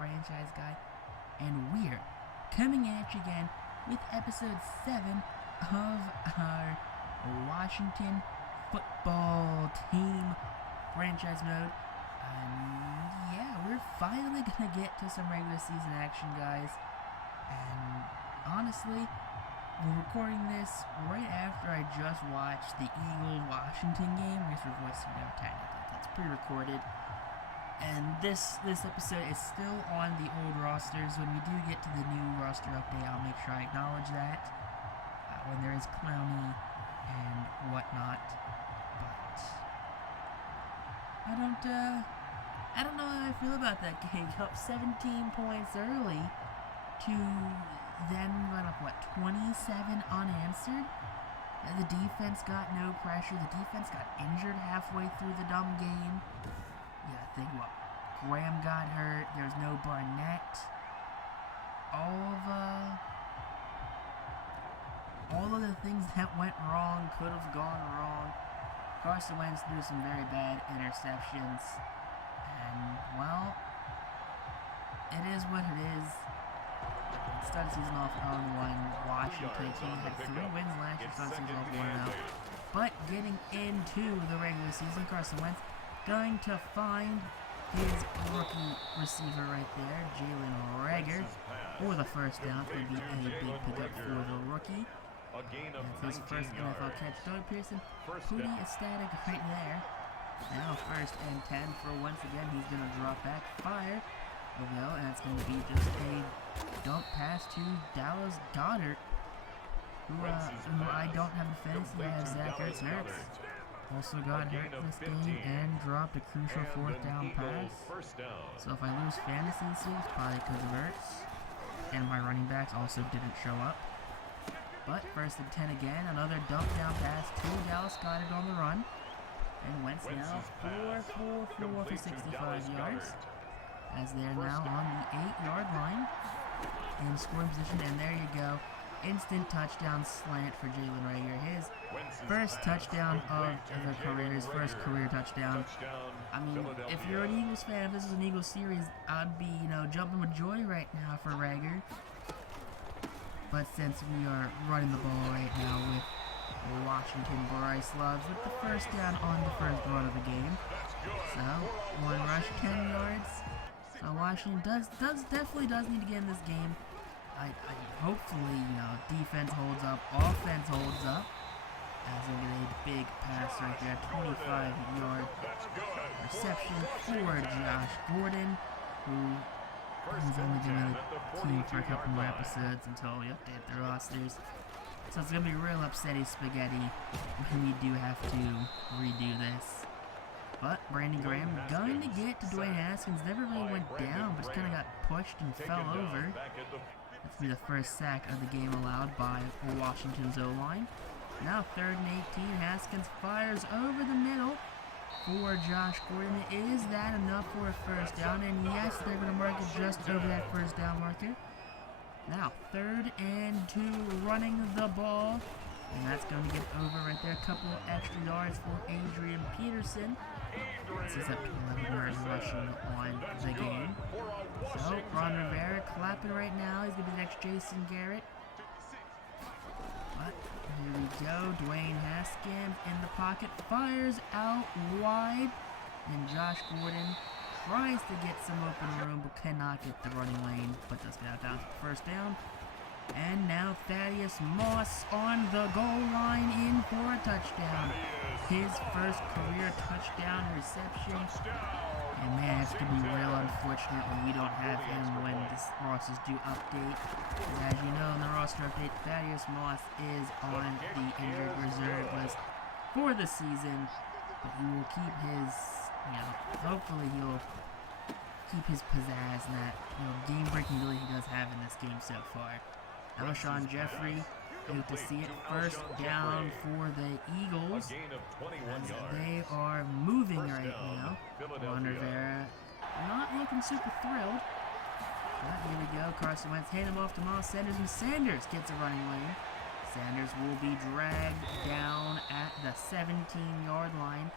franchise guy, and we're coming at you again with episode 7 of our Washington football team franchise mode. Yeah, we're finally gonna get to some regular season action, guys. And honestly, we're recording this right after I just watched the Eagles-Washington game. Race for voice, technically that's pre-recorded. And this episode is still on the old rosters. When we do get to the new roster update, I'll make sure I acknowledge that when there is Clowney and whatnot. But I don't know how I feel about that game. Up 17 points early to then run up 27 unanswered. And the defense got no pressure. The defense got injured halfway through the dumb game. Yeah, I think Graham got hurt. There's no Barnett. All of the things that went wrong could have gone wrong. Carson Wentz threw some very bad interceptions, and well, it is what it is. Started season off 0-1. Washington team had 3 wins last year. Started season off 1-0. But getting into the regular season, Carson Wentz going to find his rookie receiver right there, Jalen Reagor, for the first down. It's going to be a big pickup for the rookie. That's his first NFL catch. Doug Pearson, pretty ecstatic right there. Now 1st and 10 for once again. He's going to drop back, fire. Well, and it's going to be just a dump pass to Dallas Goedert, who I don't have a fantasy. I have Zach Ertz. Also got hurt this game and dropped a crucial 4th down pass. So if I lose fantasy this year, it's probably because of Ertz. And my running backs also didn't show up. But 1st and 10 again, another dump down pass to Dallas Goedert on the run. And Wentz now 4 for 65 yards. As they're now on the 8-yard line in scoring position. And there you go. Instant touchdown slant for Jalen Reagor. His first touchdown of the career, his first career touchdown. I mean, if you're an Eagles fan, if this was an Eagles series, I'd be, jumping with joy right now for Reagor. But since we are running the ball right now with Washington, Bryce Loves with the first down on the first run of the game. So, 1 rush, 10 yards. So Washington definitely does need to get in this game. Hopefully, defense holds up, offense holds up. As we get a big pass right there, 25-yard reception for Josh Gordon, who's only been on the team for a couple more episodes until we update the rosters. So it's going to be real upsetty spaghetti when we do have to redo this. But Brandon Graham going to get to Dwayne Haskins. Never really went down, but just kind of got pushed and fell over. That's going to be the first sack of the game allowed by Washington's O-line. Now 3rd and 18. Haskins fires over the middle for Josh Gordon. Is that enough for a first down? And yes, they're going to mark it just over that first down marker. Now 3rd and 2, running the ball. And that's going to get over right there. A couple of extra yards for Adrian Peterson. He's up to 11 yards rushing on the game. So, Ron Rivera clapping right now. He's going to be the next Jason Garrett. But, here we go. Dwayne Haskins in the pocket. Fires out wide. And Josh Gordon tries to get some open room, but cannot get the running lane. But does get out down for first down. And now Thaddeus Moss on the goal line in for a touchdown. His first career touchdown reception. And man, it's going to be real unfortunate when we don't have him when the rosters do update. As you know, in the roster update, Thaddeus Moss is on the injured reserve list for the season. But he will keep his, hopefully he'll keep his pizzazz and that, game-breaking ability he does have in this game so far. Alshon Jeffrey, hate to see it, first down for the Eagles, as they are moving right now. Ron Rivera not looking super thrilled. But here we go, Carson Wentz hand him off to Miles Sanders, and Sanders gets a running lane. Sanders will be dragged down at the 17-yard line.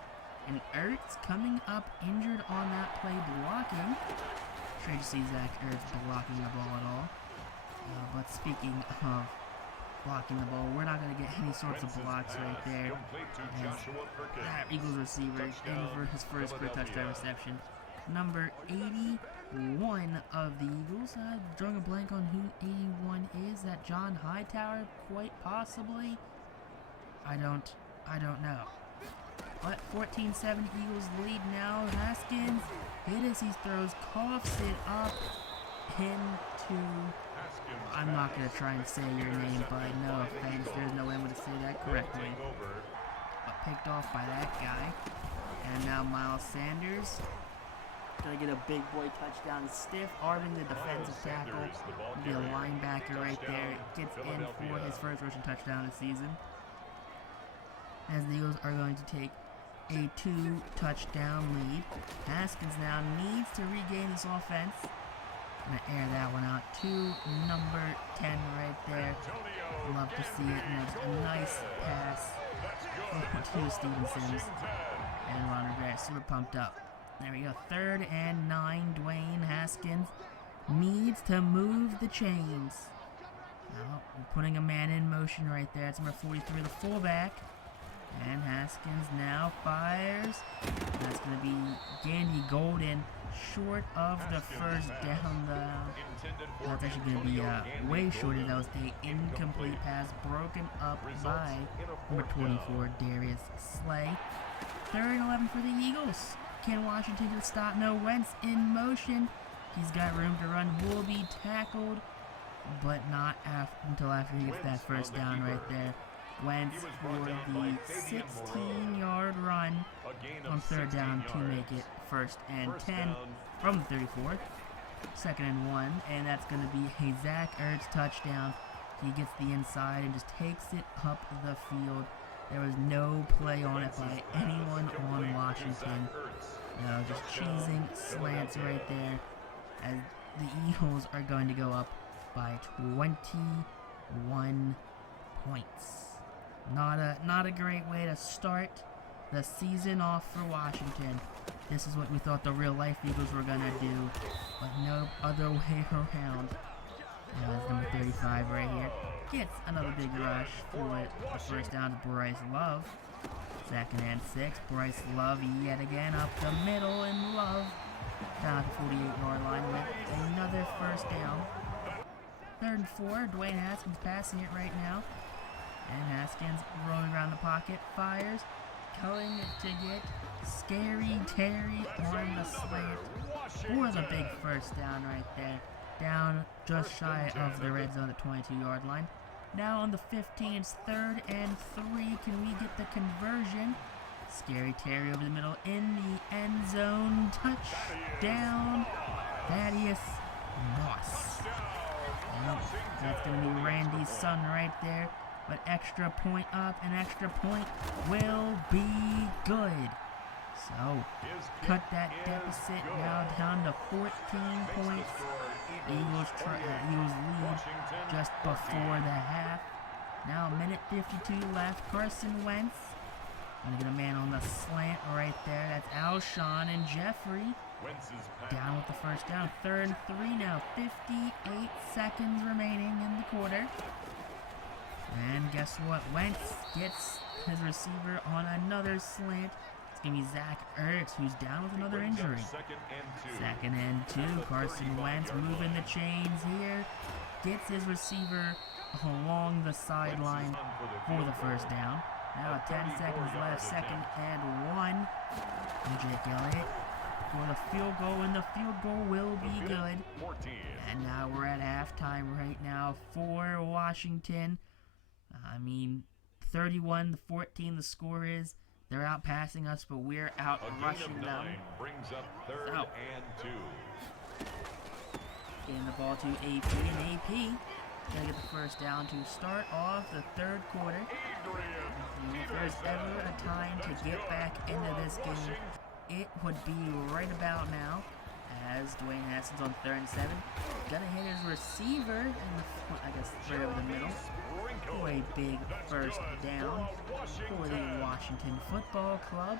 And Ertz coming up injured on that play blocking. strange to see Zach Ertz blocking the ball at all. But speaking of blocking the ball, we're not going to get any sorts of blocks right there. That Eagles receiver in for his first career touchdown reception. Number 81 of the Eagles. Drawing a blank on who 81 is. That John Hightower? Quite possibly. I don't know. But 14-7 Eagles lead now. Haskins hit as he throws, coughs it up into... I'm not going to try and say your name, but no offense, there's no way I'm going to say that correctly. But picked off by that guy. And now Miles Sanders going to get a big boy touchdown. Stiff arming the defensive tackle. Be a linebacker right there. Gets in for his first rushing touchdown this season. As the Eagles are going to take a 2-touchdown lead. Haskins now needs to regain this offense. Gonna air that one out to number 10 right there. Love to see it. And it's a nice pass to Stevenson. And Ron Rivera super pumped up. There we go. 3rd and 9. Dwayne Haskins needs to move the chains. Now, we're putting a man in motion right there. It's number 43, the fullback. And Haskins now fires. That's going to be Gandy Golden short of the first down. That's actually going to be way shorter. That was an incomplete pass broken up by number 24, Darius Slay. 3rd and 11 for the Eagles. Can Washington get a stop? No. Wentz in motion. He's got room to run. Will be tackled, but not until after he gets that first down right there. Wentz for the 16-yard run on 3rd down to make it 1st and 10 from the 34. 2nd and 1, and that's going to be a Zach Ertz touchdown. He gets the inside and just takes it up the field. There was no play on it by anyone on Washington. No, just cheesing slants right there as the Eagles are going to go up by 21 points. Not a great way to start the season off for Washington. This is what we thought the real life Eagles were gonna do, but no other way around. That's number 35 right here. Gets another big rush for it. The first down to Bryce Love. 2nd and 6. Bryce Love yet again up the middle, and Love down at the 48-yard line with another first down. 3rd and 4. Dwayne Haskins passing it right now. And Haskins rolling around the pocket, fires, going to get Scary Terry on the slant for the big first down right there. Down just shy of the red zone at 22-yard line. Now on the 15, it's 3rd and 3. Can we get the conversion? Scary Terry over the middle in the end zone. Touchdown, Thaddeus Moss. That's going to be Randy's son right there. But extra point up, and extra point will be good. So, cut that deficit now down to 14 points. Eagles lead just before the half. Now, minute 52 left. Carson Wentz. Gonna get a man on the slant right there. That's Alshon and Jeffrey. Down with the first down. 3rd and 3 now. 58 seconds remaining in the quarter. And guess what? Wentz gets his receiver on another slant. It's going to be Zach Ertz, who's down with another injury. 2nd and 2. Carson Wentz moving the chains here. Gets his receiver along the sideline for the first down. Now 10 seconds left. 2nd and 1. And Jake Elliott for the field goal, and the field goal will be good. And now we're at halftime right now for Washington. 31-14 the score is. They're outpassing us, but we're out rushing them. Brings up 3rd and 2. Getting the ball to AP, and AP gonna get the first down to start off the 3rd quarter. If there's ever a time to get back into this game, it would be right about now. As Dwayne Haskins on 3rd and 7, gonna hit his receiver in the, right over the middle. For a big first down for the Washington Football Club.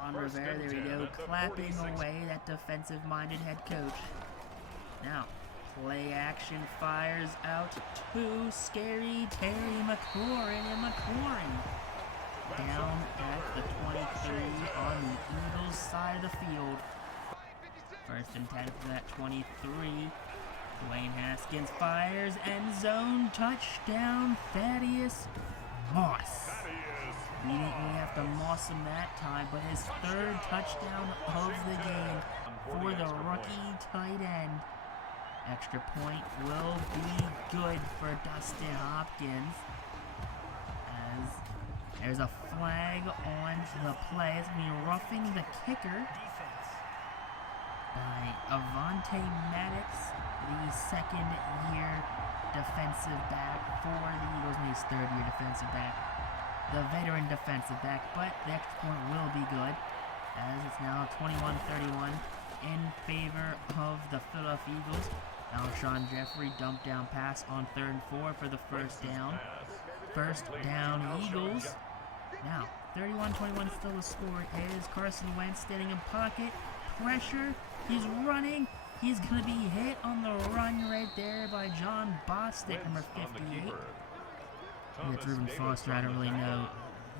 Ron Rivera, there we go, clapping away that defensive-minded head coach. Play action fires out to Scary Terry McLaurin, and McLaurin down at the 23 on the Eagles side of the field. 1st and 10 for that 23. Dwayne Haskins fires, end zone, touchdown, Thaddeus Moss. We didn't really have to moss him that time, but his 3rd touchdown of the game for the rookie tight end. Extra point will be good for Dustin Hopkins, as there's a flag on the play. It's going to be roughing the kicker by Avante Maddox, the 2nd-year defensive back for the Eagles. Maybe his 3rd-year defensive back, the veteran defensive back, but the extra point will be good, as it's now 21-31 in favor of the Philadelphia Eagles. Alshon Jeffrey dumped down pass on 3rd and 4 for the 1st down. 1st down Eagles. Now, 31-21 still the score is Carson Wentz standing in pocket. Pressure. He's running. He's going to be hit on the run right there by John Bostic, number 58. It's Reuben Foster. I don't really know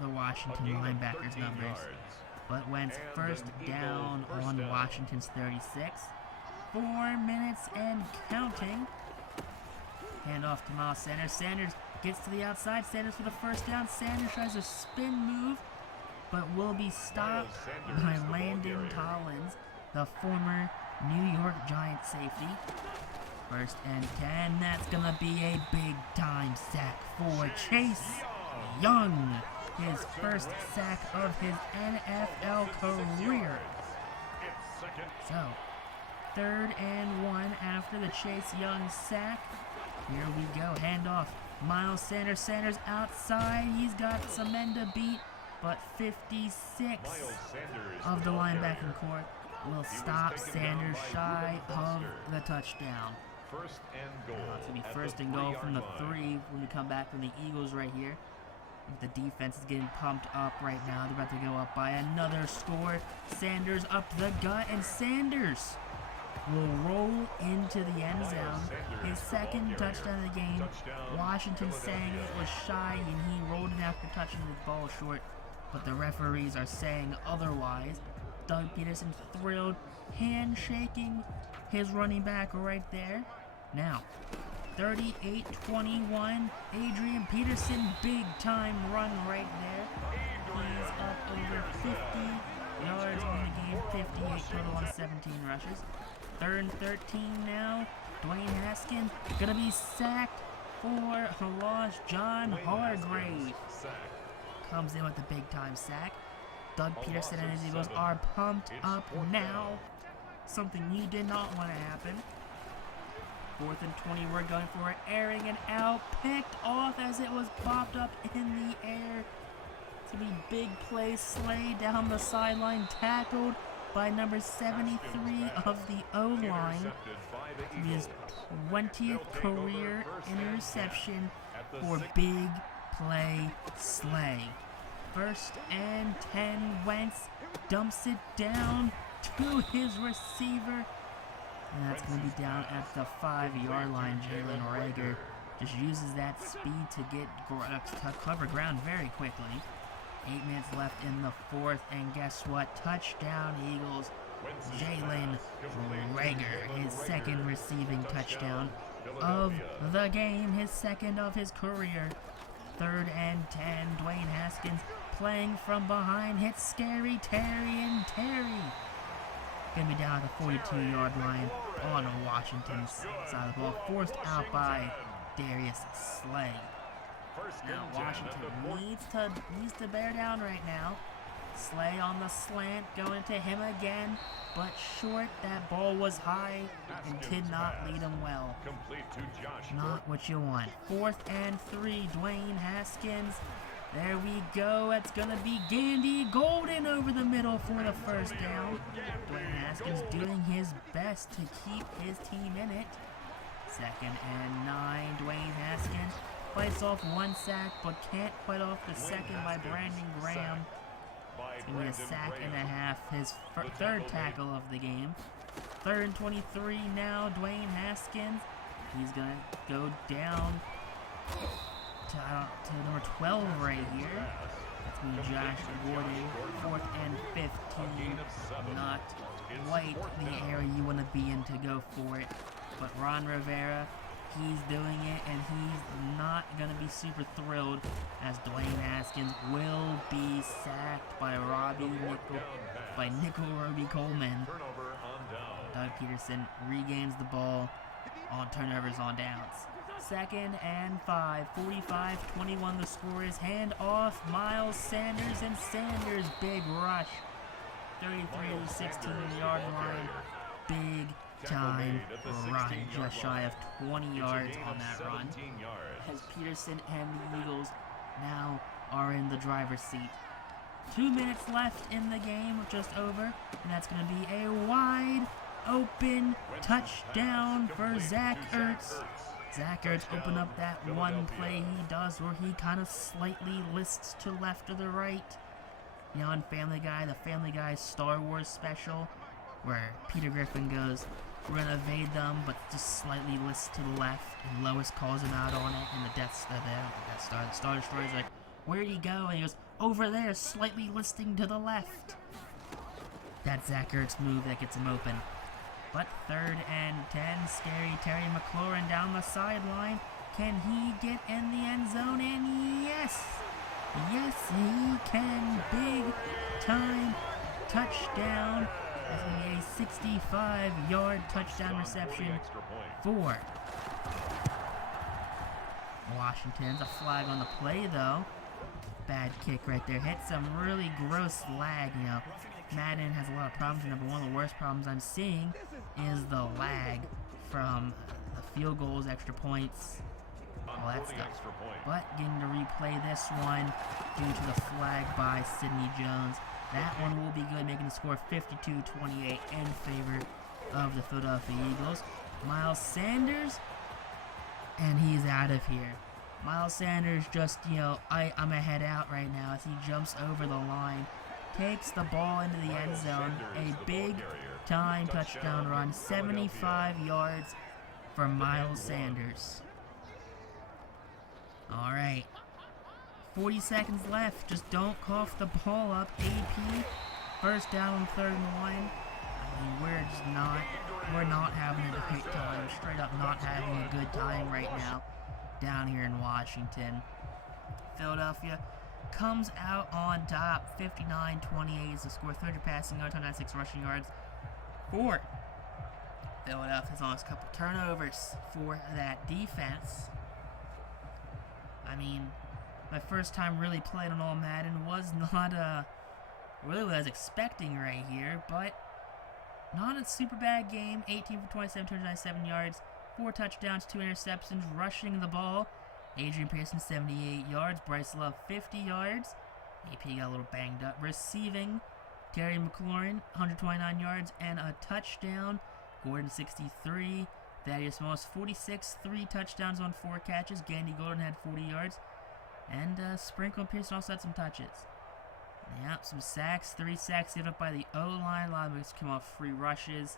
the Washington linebackers numbers. But Wentz 1st down on Washington's 36. 4 minutes and counting. Hand off to Miles Sanders. Sanders gets to the outside. Sanders for the 1st down. Sanders tries a spin move, but will be stopped by Landon Collins, the former New York Giants safety. 1st and 10. That's going to be a big-time sack for Chase Young. His 1st sack of his NFL career. So, 3rd and 1 after the Chase Young sack. Here we go. Handoff. Miles Sanders. Sanders outside. He's got Samenda beat, but 56 of the linebacking court will stop Sanders shy of the touchdown. First and goal. It's going to be 1st and goal from the 3 when we come back from the Eagles right here. The defense is getting pumped up right now. They're about to go up by another score. Sanders up the gut, and Sanders will roll into the end zone. His 2nd touchdown of the game. Washington saying it was shy, and he rolled it after touching the ball short, but the referees are saying otherwise. Doug Peterson thrilled, handshaking his running back right there. Now, 38-21, Adrian Peterson, big time run right there. He's up over 50 yards on the game, 58 total on 17 rushes. 3rd and 13 now. Dwayne Haskins gonna be sacked for a loss. John Hargrave comes in with a big time sack. Doug Peterson and his Eagles are pumped up now. Something you did not want to happen. 4th and 20, we're going for it. Airing it out, picked off as it was popped up in the air. To be big play, Slay down the sideline, tackled by number 73 of the O-line. His 20th career interception for big play Slay. 1st and 10, Wentz dumps it down to his receiver. And that's going to be down at the 5-yard line. Jalen Rager just uses that speed to get to cover ground very quickly. 8 minutes left in the 4th, and guess what? Touchdown Eagles. Jalen Rager, his 2nd receiving touchdown of the game, his 2nd of his career. 3rd and 10, Dwayne Haskins playing from behind, hits Scary Terry, and Terry gonna be down at the 42-yard line on Washington's side of the ball, forced out by Darius Slay. Now Washington needs to bear down right now. Slay on the slant, going to him again, but short. That ball was high and did not lead him well. Not what you want. 4th and 3, Dwayne Haskins. There we go. It's going to be Gandy Golden over the middle for the 1st down. Dwayne Haskins doing his best to keep his team in it. 2nd and 9, Dwayne Haskins fights off 1 sack, but can't fight off the 2nd by Brandon Graham. It's going to be a sack and a half, his 3rd tackle of the game. 3rd and 23 now, Dwayne Haskins. Haskins. He's gonna go down to number 12 right here. That's going to be Josh Gordon. 4th and 15. Not quite the area you want to be in to go for it. But Ron Rivera, he's doing it, and he's not going to be super thrilled as Dwayne Haskins will be sacked by Nickel Roby Coleman. Doug Peterson regains the ball on turnovers on downs. 2nd and 5, 45-21 the score is. Hand off, Miles Sanders, and Sanders, big rush. 33 to the 16-yard line. Big time run, just shy of 20 yards on that run. As Peterson and the Eagles now are in the driver's seat. 2 minutes left in the game, just over, and that's going to be a wide open touchdown for Zach Ertz. Zach Ertz opened up that one play he does where he kind of slightly lists to left or the right. You know, in Family Guy, the Family Guy Star Wars special, where Peter Griffin goes, we're going to evade them, but just slightly lists to the left, and Lois calls him out on it, and the Star Destroyer's like, where'd he go? And he goes, over there, slightly listing to the left. That's Zach Ertz's move that gets him open. But 3rd and 10, scary Terry McLaurin down the sideline. Can he get in the end zone? And yes! Yes, he can. Big time touchdown. That's going to be a 65-yard touchdown reception for Washington's. A flag on the play, though. Bad kick right there. Hit some really gross lag, you know. Madden has a lot of problems, and one of the worst problems I'm seeing is the lag from the field goals, extra points, all that stuff. But getting to replay this one due to the flag by Sidney Jones. That one will be good, making the score 52-28 in favor of the Philadelphia Eagles. Miles Sanders, and he's out of here. Miles Sanders just, you know, I'm gonna head out right now as he jumps over the line. Takes the ball into the end zone. A big time touchdown run. 75 yards for Miles Sanders. Alright. 40 seconds left. Just don't cough the ball up. AP. First down on 3rd and 1. I mean, we're not having a great time. Straight up not having a good time right now down here in Washington. Philadelphia comes out on top. 59-28 is the score. 300 passing yards, 196 rushing yards for Philadelphia's almost a couple turnovers for that defense. I mean, my first time really playing on all Madden was not really what I was expecting right here, but not a super bad game. 18 for 27, 297 yards, 4 touchdowns, 2 interceptions, rushing the ball. Adrian Pearson, 78 yards. Bryce Love, 50 yards. AP got a little banged up. Receiving, Terry McLaurin, 129 yards and a touchdown. Gordon, 63. Thaddeus Moss, 46. 3 touchdowns on 4 catches. Gandy Golden had 40 yards. And Sprinkle and Pearson also had some touches. Yep, some sacks. 3 sacks given up by the O-line. A lot of it came off free rushes.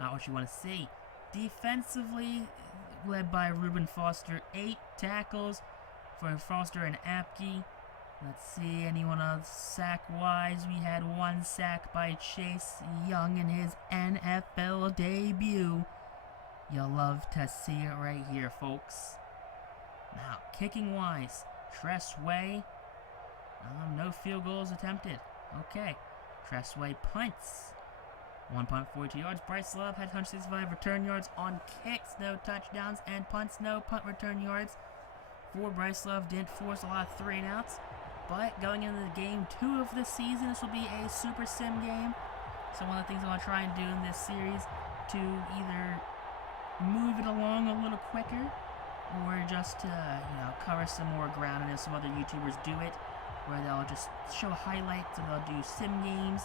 Not what you want to see. Defensively, led by Reuben Foster, 8 tackles for Foster and Apke. Let's see, anyone else sack-wise? We had 1 sack by Chase Young in his NFL debut. You'll love to see it right here, folks. Now, kicking-wise, Tressway, no field goals attempted. Okay, Tressway punts. 1 punt, 42 yards. Bryce Love had 165 return yards on kicks, no touchdowns, and punts, no punt return yards. For Bryce Love, didn't force a lot of 3-and-outs. But going into the game 2 of the season, this will be a super sim game. So one of the things I want to try and do in this series to either move it along a little quicker or just to, cover some more ground. I know some other YouTubers do it where they'll just show highlights and they'll do sim games.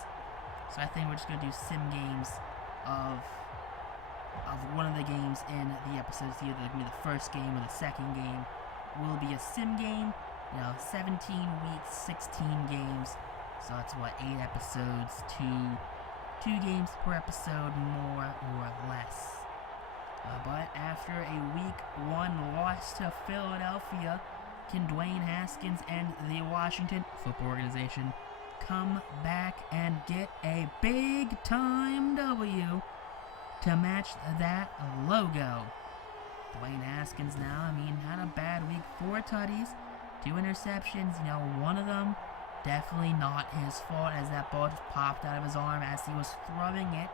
So I think we're just going to do sim games of one of the games in the episodes. Either going to be the first game or the second game will be a sim game. 17 weeks, 16 games. So that's what, 8 episodes, 2 games per episode, more or less. But after a Week 1 loss to Philadelphia, can Dwayne Haskins and the Washington Football Organization come back and get a big-time W to match that logo? Dwayne Haskins now, had a bad week. 4 tutties, 2 interceptions. One of them definitely not his fault, as that ball just popped out of his arm as he was throwing it.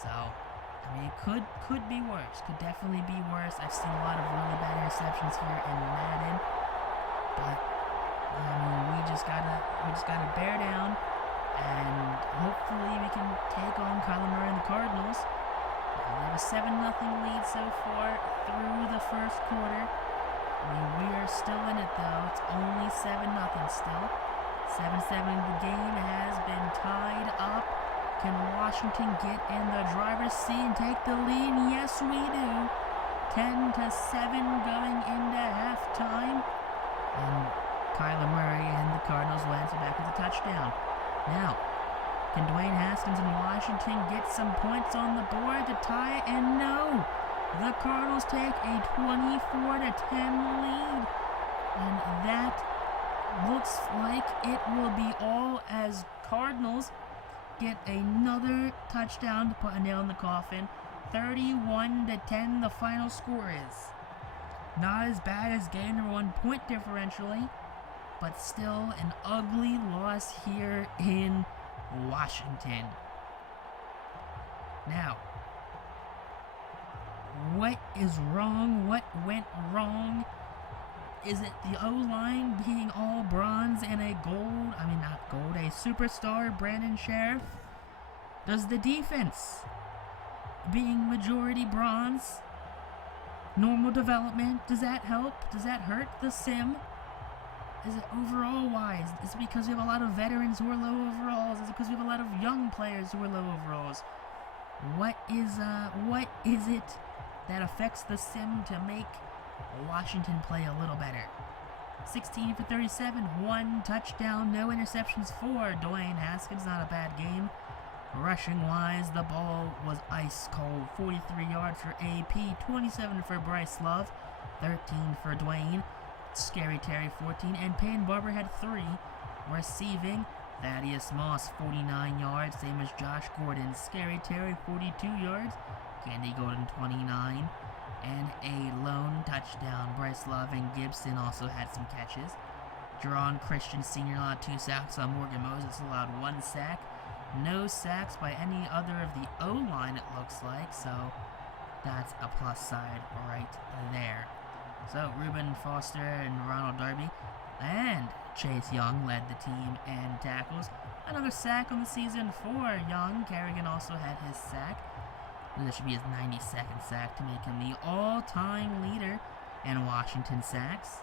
So, it could be worse. Could definitely be worse. I've seen a lot of really bad interceptions here in Madden, but we just gotta bear down, and hopefully we can take on Kyler Murray and the Cardinals. They have a 7-0 lead so far through the first quarter. We are still in it though. It's only 7-0 still. 7-7. The game has been tied up. Can Washington get in the driver's seat and take the lead? Yes, we do. 10-7 going into halftime. And Kyler Murray and the Cardinals will answer back with a touchdown. Now, can Dwayne Haskins and Washington get some points on the board to tie it? And no! The Cardinals take a 24-10 lead. And that looks like it will be all, as Cardinals get another touchdown to put a nail in the coffin. 31-10 the final score is. Not as bad as game number 1 point differentially, but still an ugly loss here in Washington. Now, what is wrong? What went wrong? Is it the O-line being all bronze and a gold? Not gold, a superstar Brandon Sheriff? Does the defense being majority bronze, normal development, does that help? Does that hurt the sim? Is it overall wise? Is it because we have a lot of veterans who are low overalls? Is it because we have a lot of young players who are low overalls? What is it that affects the sim to make Washington play a little better? 16 for 37, 1 touchdown, no interceptions for Dwayne Haskins. Not a bad game. Rushing wise, the ball was ice cold. 43 yards for AP, 27 for Bryce Love, 13 for Dwayne. Scary Terry 14, and Payne Barber had 3. Receiving, Thaddeus Moss 49 yards, same as Josh Gordon. Scary Terry 42 yards, Candy Golden 29, and a lone touchdown. Bryce Love and Gibson also had some catches. Jerron Christian Sr. allowed 2 sacks on Morgan Moses, allowed 1 sack. No sacks by any other of the O-line, it looks like, so that's a plus side right there. So Reuben Foster and Ronald Darby and Chase Young led the team in tackles. Another sack on the season for Young. Kerrigan also had his sack. And this should be his 92nd sack to make him the all-time leader in Washington sacks.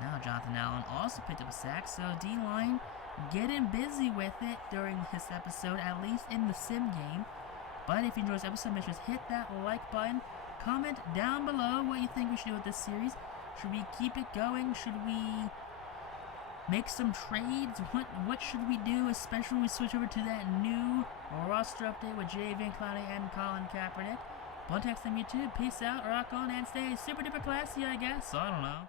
Now Jonathan Allen also picked up a sack, so D-line getting busy with it during this episode, at least in the sim game. But if you enjoyed this episode, make sure to hit that like button. Comment down below what you think we should do with this series. Should we keep it going? Should we make some trades? What should we do, especially when we switch over to that new roster update with Jay Van Clowney and Colin Kaepernick? One text on YouTube. Peace out, rock on, and stay super duper classy, I guess. I don't know.